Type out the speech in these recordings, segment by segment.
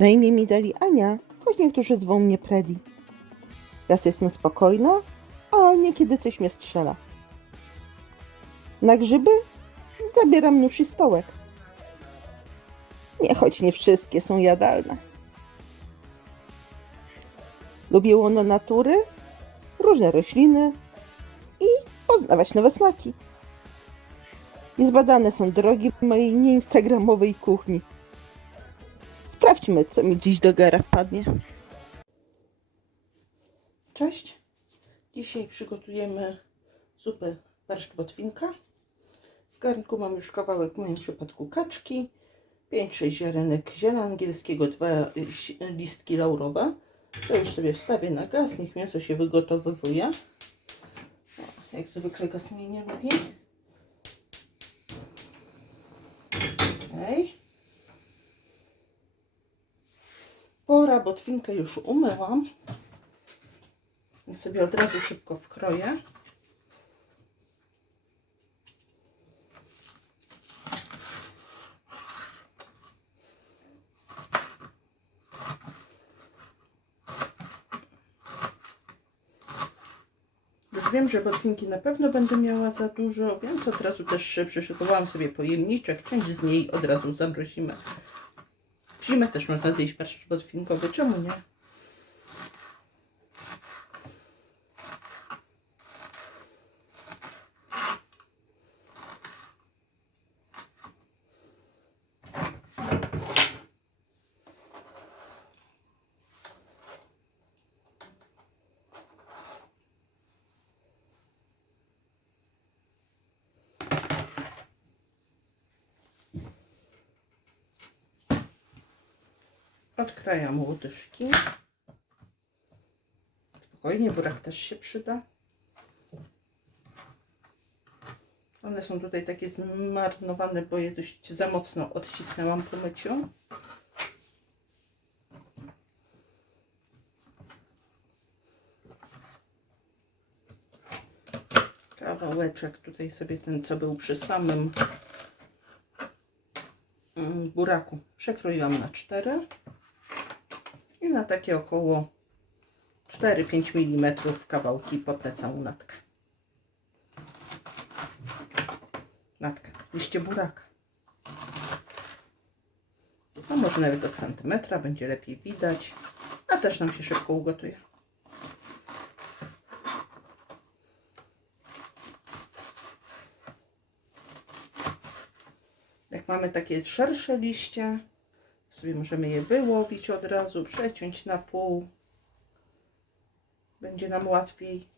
Na imię mi dali Ania, choć niektórzy zwą mnie Predi. Raz jestem spokojna, a niekiedy coś mnie strzela. Na grzyby zabieram nóż i stołek. Choć nie wszystkie są jadalne. Lubię łono natury, różne rośliny i poznawać nowe smaki. Niezbadane są drogi mojej nieinstagramowej kuchni. Sprawdźmy, co mi dziś do gara wpadnie. Cześć! Dzisiaj przygotujemy zupę barszcz botwinka. W garnku mam już kawałek, w moim przypadku kaczki, 5-6 ziarenek ziela angielskiego, 2 listki laurowe. To już sobie wstawię na gaz, niech mięso się wygotowywuje. Jak zwykle gaz mnie nie lubi. Okay. Pora, botwinkę już umyłam. Więc sobie od razu szybko wkroję. Już wiem, że botwinki na pewno będę miała za dużo, więc od razu też przyszykowałam sobie pojemniczek. Część z niej od razu zamrozimy. W zimę też można zjeść barszcz botwinkowy, czemu nie? Odkrajam łodyżki. Spokojnie, burak też się przyda. One są tutaj takie zmarnowane, bo je dość za mocno odcisnęłam po myciu. Kawałeczek tutaj sobie ten, co był przy samym buraku, przekroiłam na 4 i na takie około 4-5 mm kawałki pod tę całą natkę. Liście buraka. A może nawet od centymetra, będzie lepiej widać, a też nam się szybko ugotuje. Jak mamy takie szersze liście, sobie możemy je wyłowić od razu, przeciąć na pół. Będzie nam łatwiej.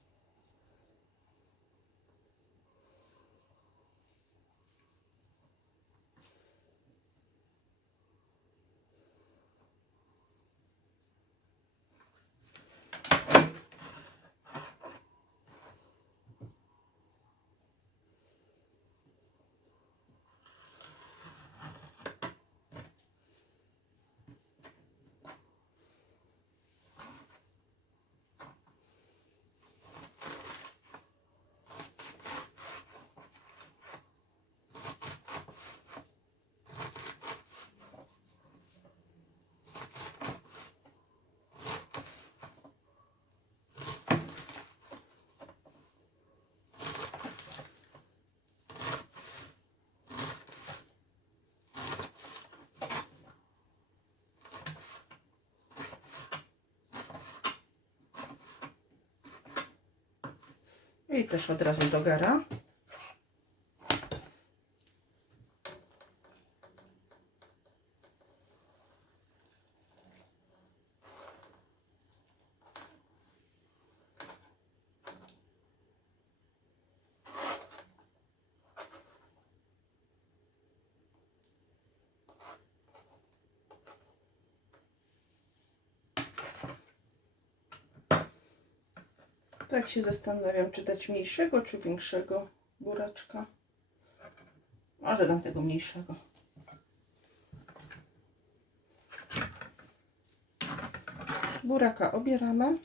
I też od razu do gara. Tak się zastanawiam, czy dać mniejszego, czy większego buraczka. Może dam tego mniejszego. Buraka obieramy.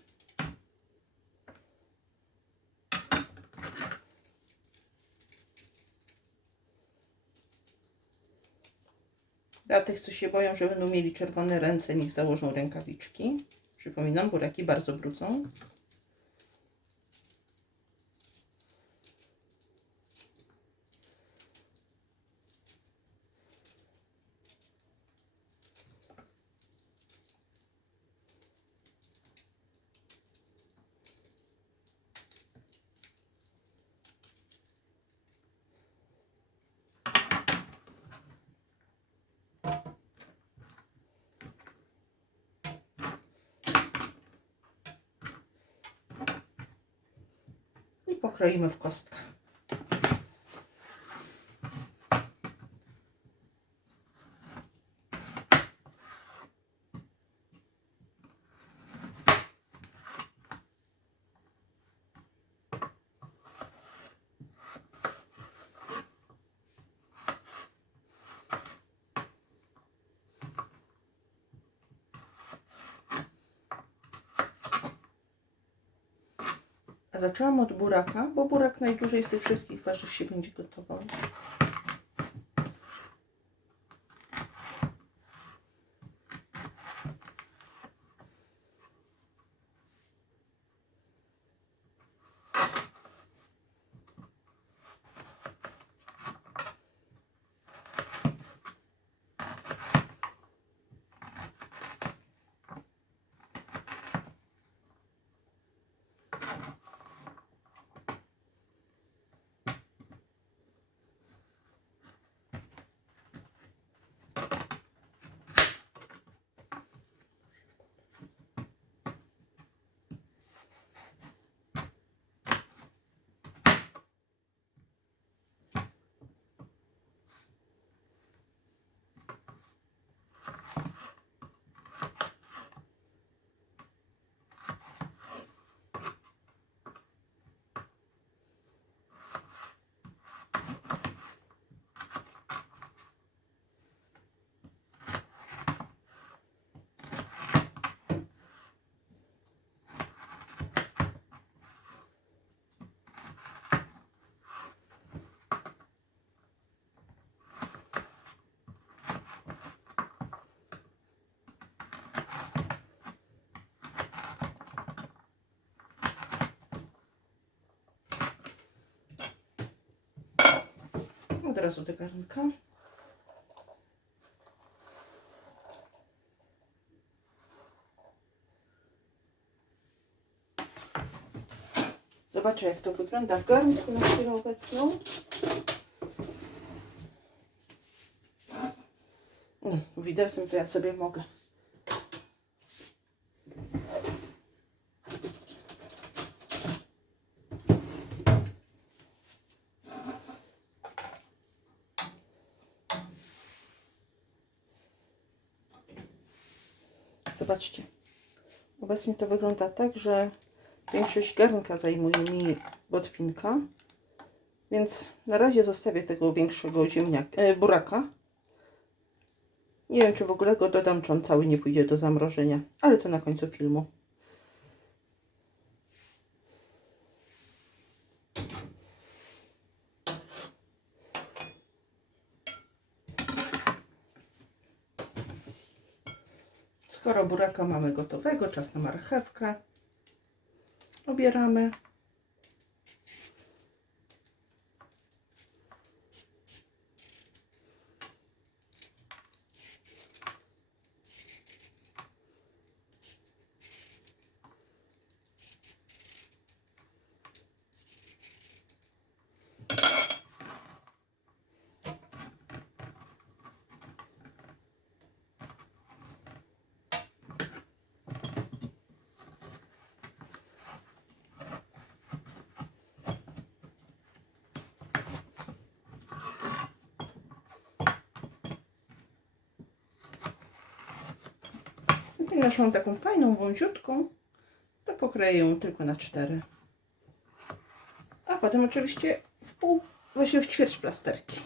Dla tych, co się boją, że będą mieli czerwone ręce, niech założą rękawiczki. Przypominam, buraki bardzo brudzą. I pokroimy w kostkę. A zaczęłam od buraka, bo burak najdłużej z tych wszystkich warzyw się będzie gotował. Od razu do garnka. Zobaczę, jak to wygląda w garnku na chwilę obecną. No, widelcem to ja sobie mogę. Zobaczcie, obecnie to wygląda tak, że większość garnka zajmuje mi botwinka, więc na razie zostawię tego większego buraka. Nie wiem, czy w ogóle go dodam, czy on cały nie pójdzie do zamrożenia, ale to na końcu filmu. Skoro buraka mamy gotowego, czas na marchewkę. Obieramy. Ponieważ mam taką fajną, wąziutką, to pokroję ją tylko na 4. A potem oczywiście w pół, właśnie w ćwierć plasterki.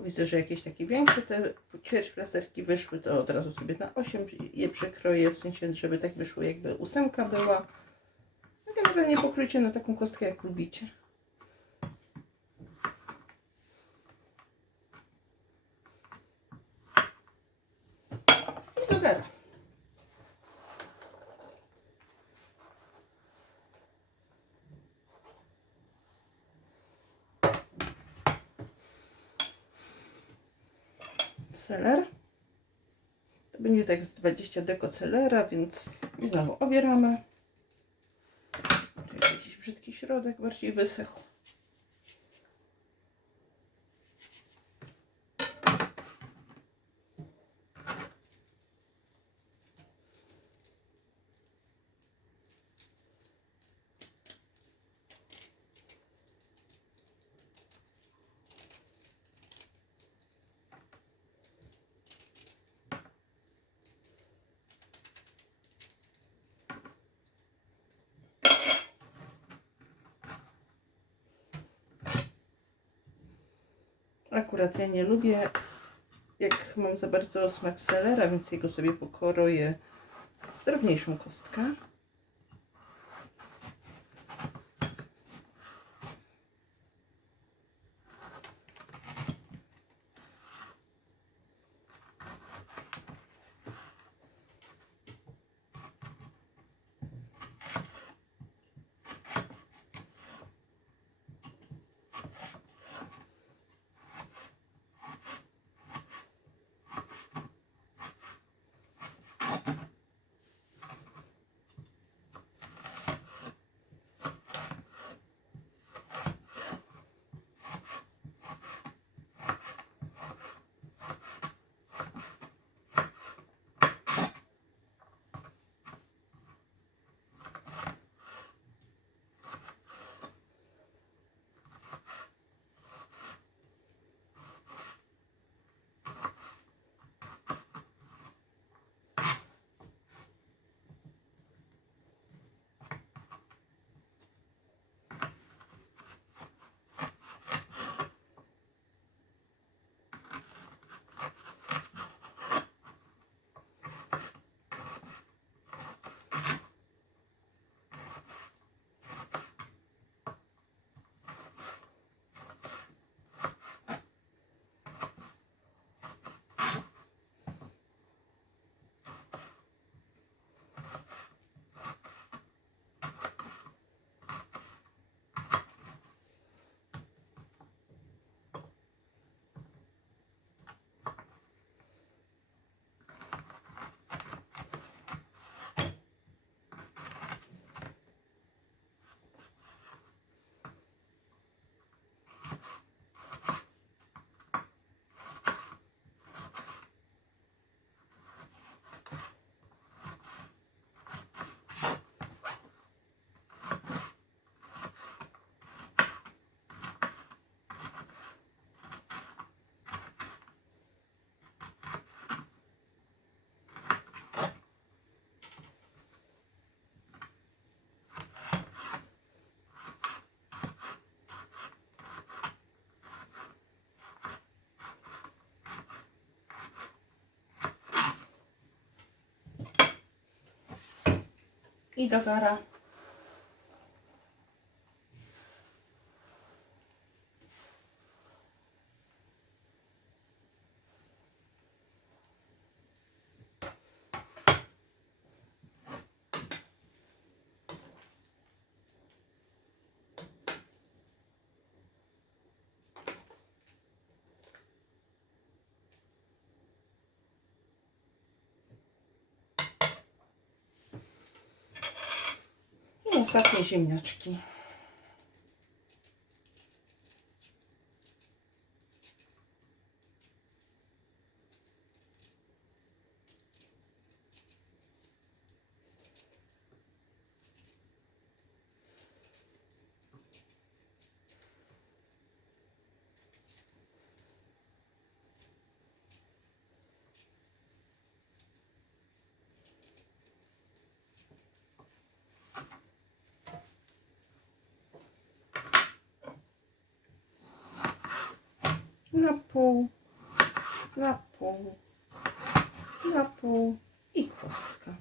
Bo widzę, że jakieś takie większe te ćwierćplasterki wyszły, to od razu sobie na 8 je przekroję, w sensie, żeby tak wyszło, jakby 8 była. No generalnie pokrójcie na taką kostkę, jak lubicie. I do gara. Seler. To będzie tak z 20 deko selera, więc i znowu obieramy. Tu jest jakiś brzydki środek, bardziej wysechł. Akurat ja nie lubię, jak mam za bardzo smak selera, więc jego sobie pokroję w drobniejszą kostkę. I do gara. I ostatnie ziemniaczki. na pół, na pół, na pół i kostka.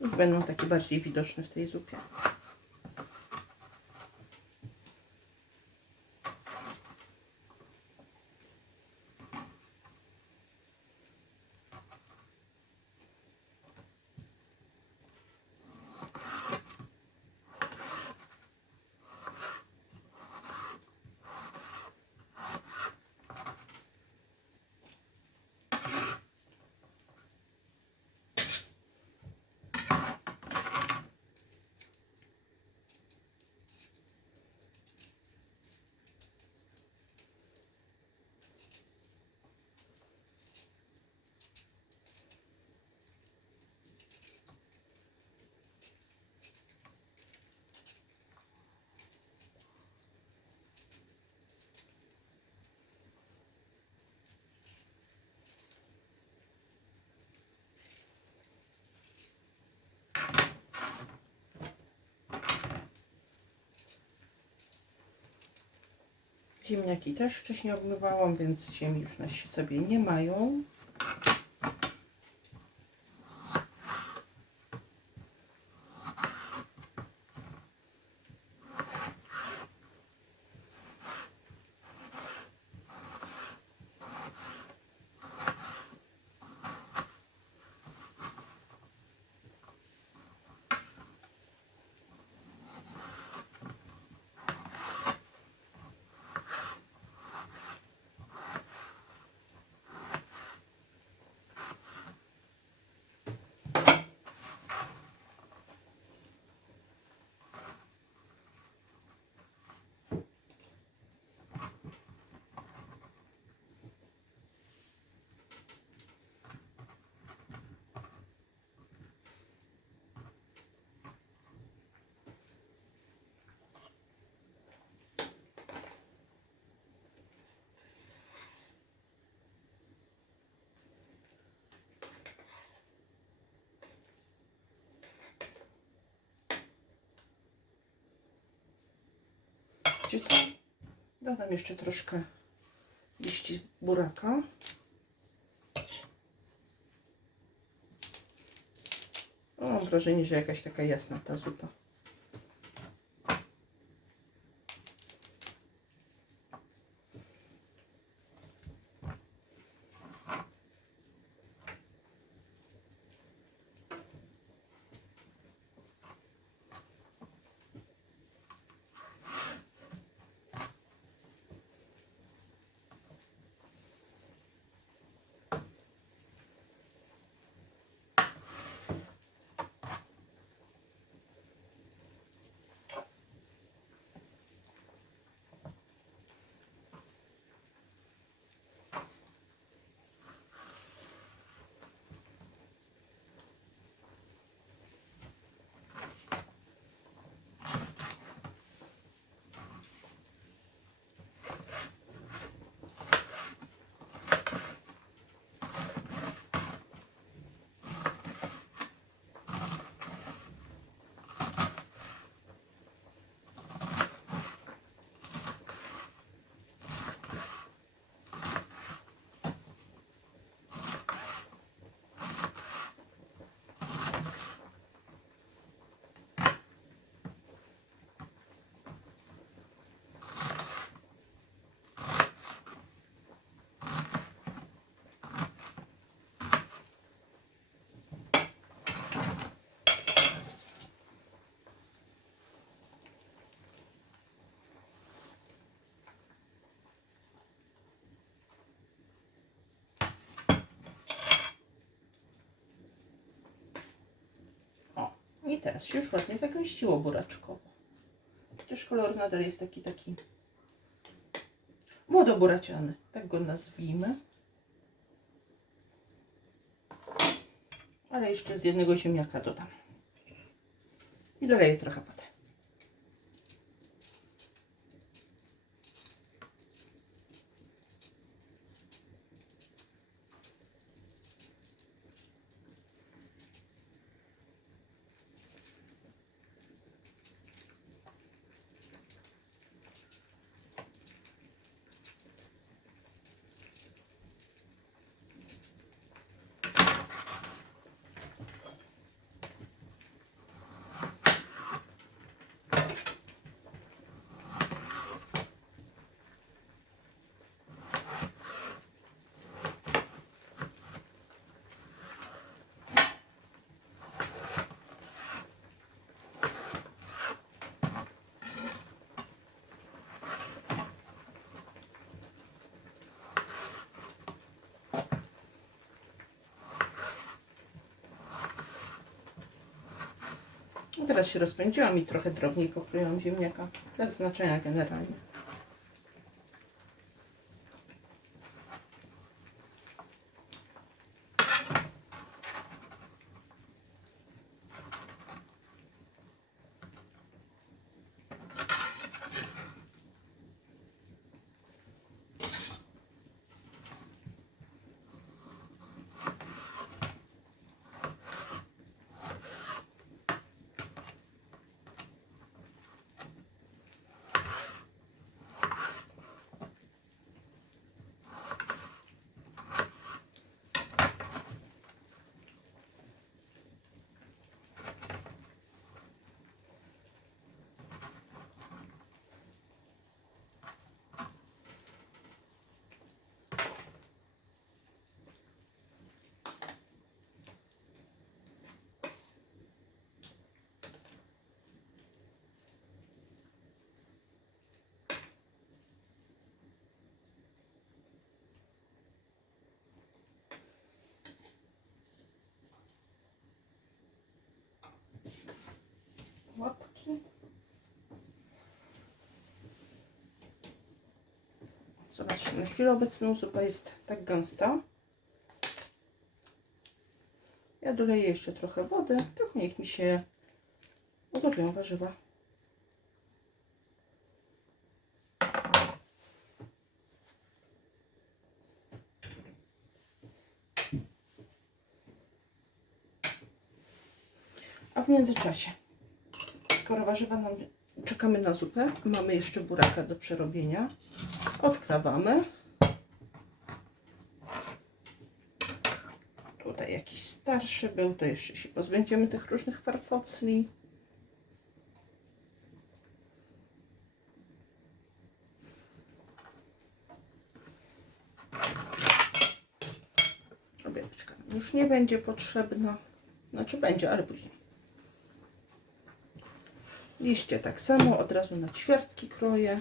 Niech będą takie bardziej widoczne w tej zupie. Ziemniaki też wcześniej obmywałam, więc ziemi już na sobie nie mają. Wiecie co? Dodam jeszcze troszkę liści buraka. Mam wrażenie, że jakaś taka jasna ta zupa. I teraz się już ładnie zagęściło buraczkowo. Chociaż kolor nadal jest taki młodoburaciany, tak go nazwijmy. Ale jeszcze z jednego ziemniaka dodam. I doleję trochę wody. Teraz się rozpędziłam i trochę drobniej pokroiłam ziemniaka. Bez znaczenia generalnie. Łapki. Zobaczmy, na chwilę obecną zupa jest tak gęsta. Ja doleję jeszcze trochę wody, tylko niech mi się ugotują warzywa. A w międzyczasie, skoro warzywa nam czekamy na zupę, mamy jeszcze buraka do przerobienia. Odkrawamy. Tutaj jakiś starszy był, to jeszcze się pozbędziemy tych różnych farfocli. Obiadeczka już nie będzie potrzebna. Znaczy będzie, ale później. Liście tak samo, od razu na ćwiartki kroję.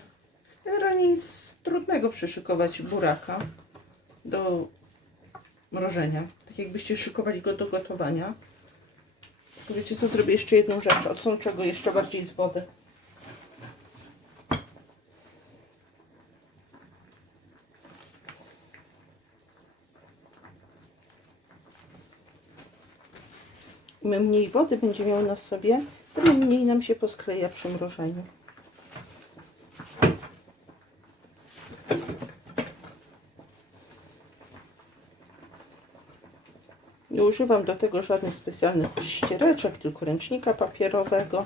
Generalnie nic trudnego przyszykować buraka do mrożenia. Tak jakbyście szykowali go do gotowania. Tylko wiecie co, zrobię jeszcze jedną rzecz. Odsączę go jeszcze bardziej z wody. Im mniej wody będzie miał na sobie, tym mniej nam się poskleja przy mrożeniu. Nie używam do tego żadnych specjalnych ściereczek, tylko ręcznika papierowego.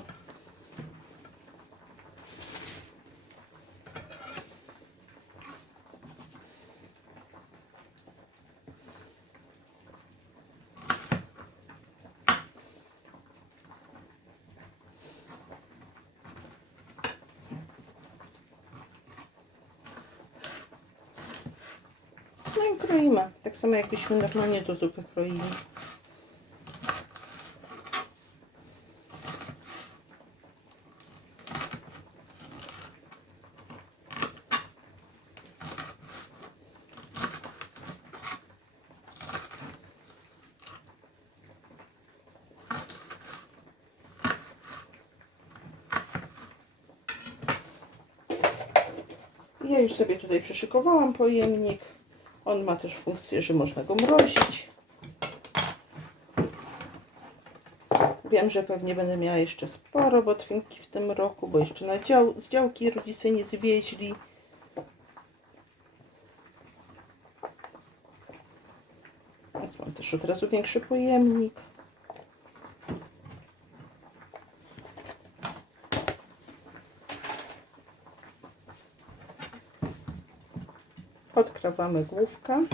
No i kroimy, tak samo jakbyśmy normalnie do zupy kroili. Ja już sobie tutaj przyszykowałam pojemnik. On ma też funkcję, że można go mrozić. Wiem, że pewnie będę miała jeszcze sporo botwinki w tym roku, bo jeszcze z działki rodzice nie zwieźli. Więc mam też od razu większy pojemnik. Odkrawamy główkę.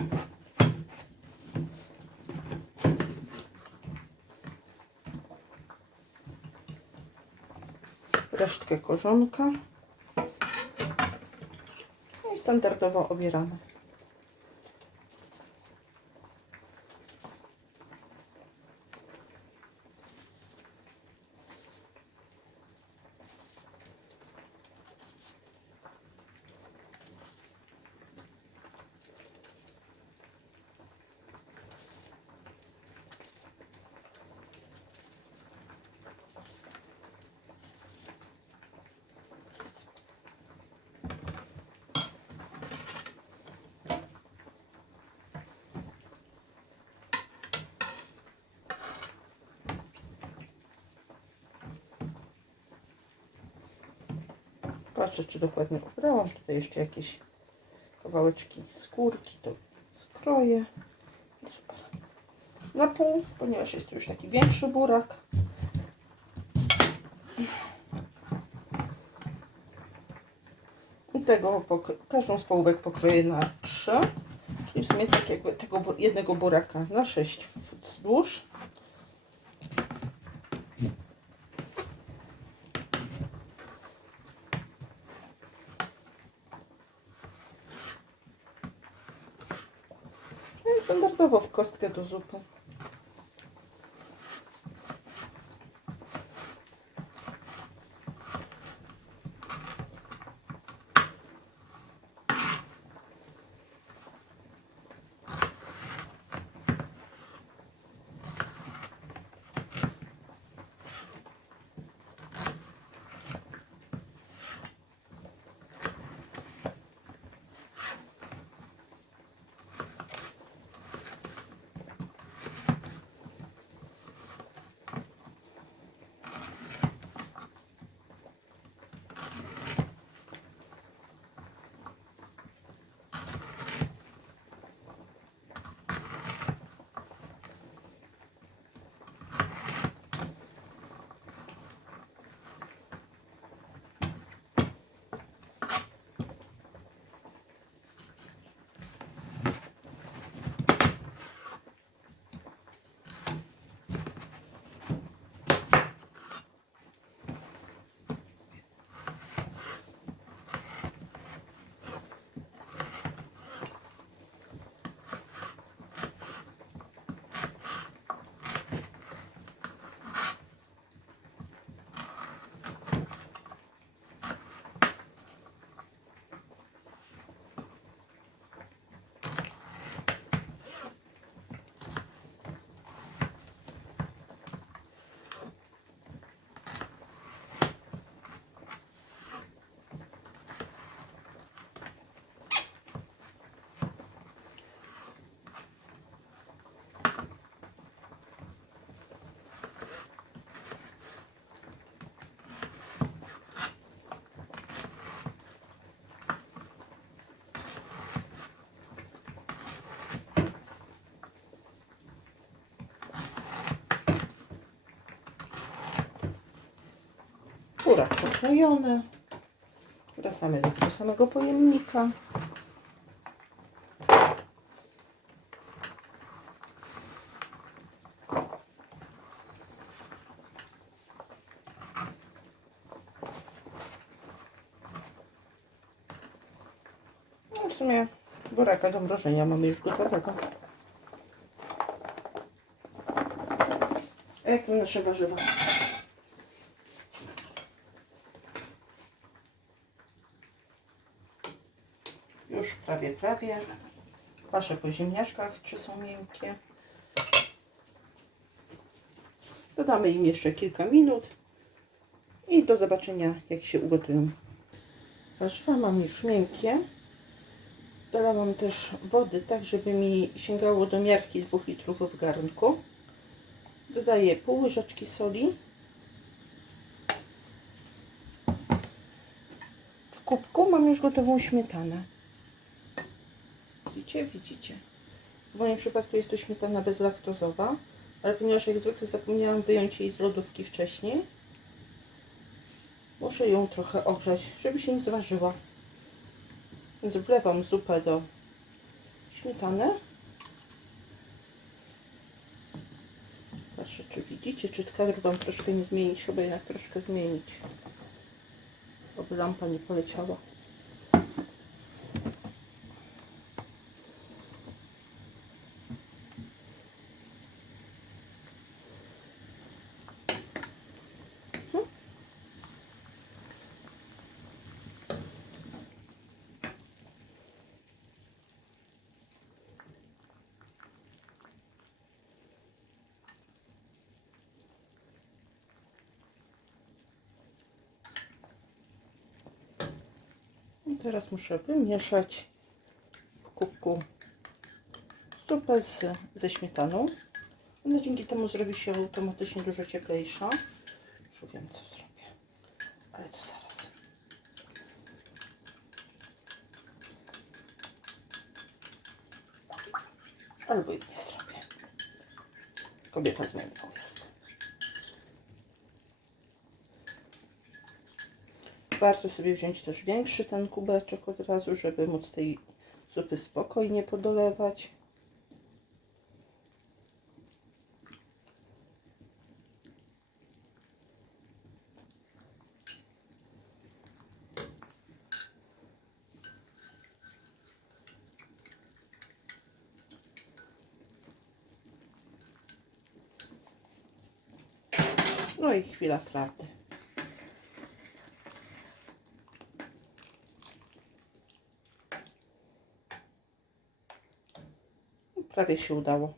Resztkę korzonka. I standardowo obieramy. Zobaczę, czy dokładnie ubrałam. Tutaj jeszcze jakieś kawałeczki skórki, to skroję. I super. Na pół, ponieważ jest to już taki większy burak. I tego każdą z połówek pokroję na 3, czyli w sumie tak jakby tego jednego buraka na 6 wzdłuż. No i standardowo w kostkę do zupy. Burak pokrojony. Wracamy do tego samego pojemnika. No w sumie buraka do mrożenia mamy już gotowego. A jak to nasze warzywa? Już prawie. Patrzę po ziemniaczkach, czy są miękkie. Dodamy im jeszcze kilka minut i do zobaczenia, jak się ugotują. Warzywa mam już miękkie. Dolałam też wody, tak żeby mi sięgało do miarki 2 litrów w garnku. Dodaję pół łyżeczki soli. W kubku mam już gotową śmietanę. Widzicie? W moim przypadku jest to śmietana bezlaktozowa, ale ponieważ jak zwykle zapomniałam wyjąć jej z lodówki wcześniej, muszę ją trochę ogrzać, żeby się nie zważyła. Więc wlewam zupę do śmietany. Patrzę, czy widzicie, czy kadr wam troszkę nie zmienić, chyba jednak troszkę zmienić, aby lampa nie poleciała. I teraz muszę wymieszać w kubku zupę ze śmietaną. Ona dzięki temu zrobi się automatycznie dużo cieplejsza. Już wiem, co zrobię, ale to zaraz. albo i nie zrobię. Kobieta z męką jest. Warto sobie wziąć też większy ten kubeczek od razu, żeby móc tej zupy spokojnie podolewać. No i chwila prawdy. Prawie się udało.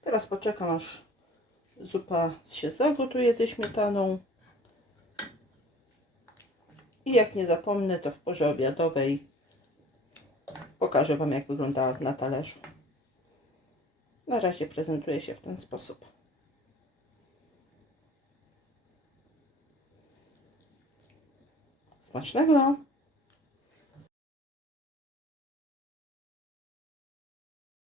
Teraz poczekam, aż zupa się zagotuje ze śmietaną. I jak nie zapomnę, to w porze obiadowej pokażę Wam, jak wygląda na talerzu. Na razie prezentuje się w ten sposób. Smacznego!